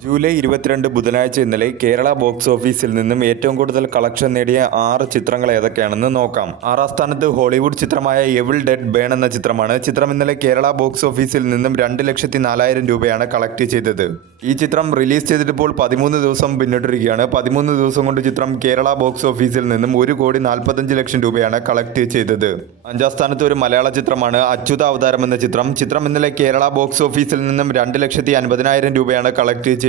July 22 ബുധനാഴ്ച ഇന്നലെ Kerala box ഓഫീസിൽ നിന്നും ഏറ്റവും കൂടുതൽ കളക്ഷൻ നേടിയ 6 ചിത്രങ്ങൾ ഏതൊക്കെയാണെന്ന് നോക്കാം. 6ാം സ്ഥാനത്ത് ഹോളിവുഡ് ചിത്രമായ എവിൾ ഡെഡ് ബേൺ എന്ന ചിത്രമാണ്. ചിത്രം ഇന്നലെ കേരള ബോക്സ് ഓഫീസിൽ നിന്നും 2,04,000 രൂപയാണ് കളക്ട് ചെയ്തത്. ഈ ചിത്രം റിലീസ് ചെയ്തിട്ടിപ്പോൾ 13 ദിവസം പിന്നിട്ടിരിക്കുകയാണ്. 13 ദിവസം കൊണ്ട് ചിത്രം കേരള ബോക്സ് ഓഫീസിൽ നിന്നും 1,45,00,000 രൂപയാണ് കളക്ട് ചെയ്തത്. 5ാം സ്ഥാനത്ത് ഒരു മലയാള ചിത്രമാണ് അച്യുത അവതാരം എന്ന ചിത്രം. ചിത്രം ഇന്നലെ കേരള ബോക്സ് ഓഫീസിൽ നിന്നും 2,50,000 രൂപയാണ് കളക്ട് ചെയ്തത്.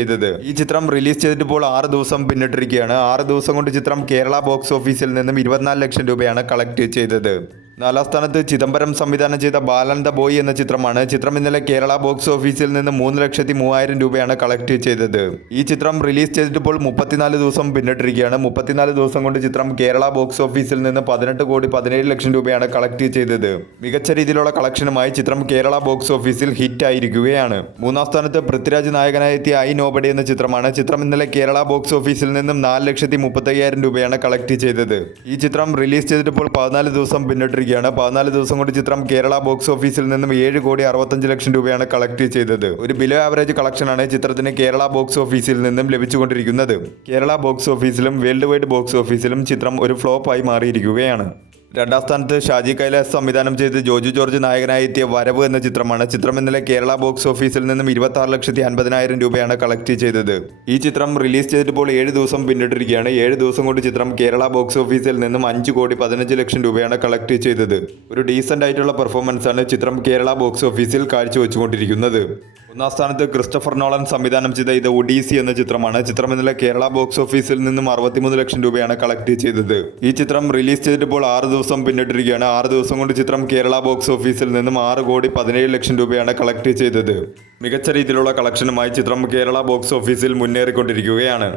ഈ ചിത്രം റിലീസ് ചെയ്തിട്ടിപ്പോൾ 6 ദിവസം പിന്നിട്ടിരിക്കുകയാണ്. 6 ദിവസം കൊണ്ട് ചിത്രം കേരള ബോക്സ് ഓഫീസിൽ നിന്നും 24 ലക്ഷം രൂപയാണ് കളക്ട് ചെയ്തത്. 4ാം സ്ഥാനത്ത് ചിദംബരം സംവിധാനം ചെയ്ത ബാലൻ ദ ബോയ് എന്ന ചിത്രമാണ്. ചിത്രം ഇന്നലെ കേരള ബോക്സ് ഓഫീസിൽ നിന്ന് 3,03,000 രൂപയാണ് കളക്ട് ചെയ്തത്. ഈ ചിത്രം റിലീസ് ചെയ്തിട്ടിപ്പോൾ 34 ദിവസം പിന്നിട്ടിരിക്കുകയാണ്. 34 ദിവസം കൊണ്ട് ചിത്രം കേരള ബോക്സ് ഓഫീസിൽ നിന്ന് 18,17,00,000 രൂപയാണ് കളക്ട് ചെയ്തത്. മികച്ച രീതിയിലുള്ള കളക്ഷനുമായി ചിത്രം കേരള ബോക്സ് ഓഫീസിൽ ഹിറ്റ് ആയിരിക്കുകയാണ്. 3ാം സ്ഥാനത്ത് പൃഥ്വിരാജ് നായകനായി എത്തിയ ഐ നോബഡി എന്ന ചിത്രമാണ്. ചിത്രം ഇന്നലെ കേരള ബോക്സ് ഓഫീസിൽ നിന്നും 4,35,000 രൂപയാണ് കളക്ട് ചെയ്തത്. ഈ ചിത്രം റിലീസ് ചെയ്തിട്ടിപ്പോൾ 14 ദിവസം പിന്നിട്ടിരിക്കുകയാണ്. 14 ദിവസം കൊണ്ട് ചിത്രം കേരള ബോക്സ് ഓഫീസിൽ നിന്നും 7,65,00,000 രൂപയാണ് കളക്ട് ചെയ്തത്. ഒരു ബിലോ ആവറേജ് കളക്ഷനാണ് ചിത്രത്തിന് കേരള ബോക്സ് ഓഫീസിൽ നിന്നും ലഭിച്ചുകൊണ്ടിരിക്കുന്നത്. കേരള ബോക്സ് ഓഫീസിലും വേൾഡ് വൈഡ് ബോക്സ് ഓഫീസിലും ചിത്രം ഒരു ഫ്ലോപ്പായി മാറിയിരിക്കുകയാണ്. 2ാം സ്ഥാനത്ത് ഷാജി കൈലാസ് സംവിധാനം ചെയ്ത് ജോജു ജോർജ് നായകനായി എത്തിയ വരവ് എന്ന ചിത്രമാണ്. ചിത്രം ഇന്നലെ കേരള ബോക്സ് ഓഫീസിൽ നിന്നും 26,50,000 രൂപയാണ് കളക്ട് ചെയ്തത്. ഈ ചിത്രം റിലീസ് ചെയ്തിട്ടിപ്പോൾ 7 ദിവസം പിന്നിട്ടിരിക്കുകയാണ്. 7 ദിവസം കൊണ്ട് ചിത്രം കേരള ബോക്സ് ഓഫീസിൽ നിന്നും 5,15,00,000 രൂപയാണ് കളക്ട് ചെയ്തത്. ഒരു ഡീസൻ്റ് ആയിട്ടുള്ള പെർഫോമൻസ് ആണ് ചിത്രം കേരള ബോക്സ് ഓഫീസിൽ കാഴ്ചവെച്ചുകൊണ്ടിരിക്കുന്നത്. 1ാം സ്ഥാനത്ത് ക്രിസ്റ്റഫർ നോളൻ സംവിധാനം ചെയ്ത ഇത് ഒഡീസി എന്ന ചിത്രമാണ്. ചിത്രം ഇന്നലെ കേരള ബോക്സ് ഓഫീസിൽ നിന്നും 63 ലക്ഷം രൂപയാണ് കളക്ട് ചെയ്തത്. ഈ ചിത്രം റിലീസ് ചെയ്തിട്ടിപ്പോൾ 6 ദിവസം പിന്നിട്ടിരിക്കുകയാണ്. 6 ദിവസം കൊണ്ട് ചിത്രം കേരള ബോക്സ് ഓഫീസിൽ നിന്നും 6,17,00,000 രൂപയാണ് കളക്ട് ചെയ്തത്. മികച്ച രീതിയിലുള്ള കളക്ഷനുമായി ചിത്രം കേരള ബോക്സ് ഓഫീസിൽ മുന്നേറിക്കൊണ്ടിരിക്കുകയാണ്.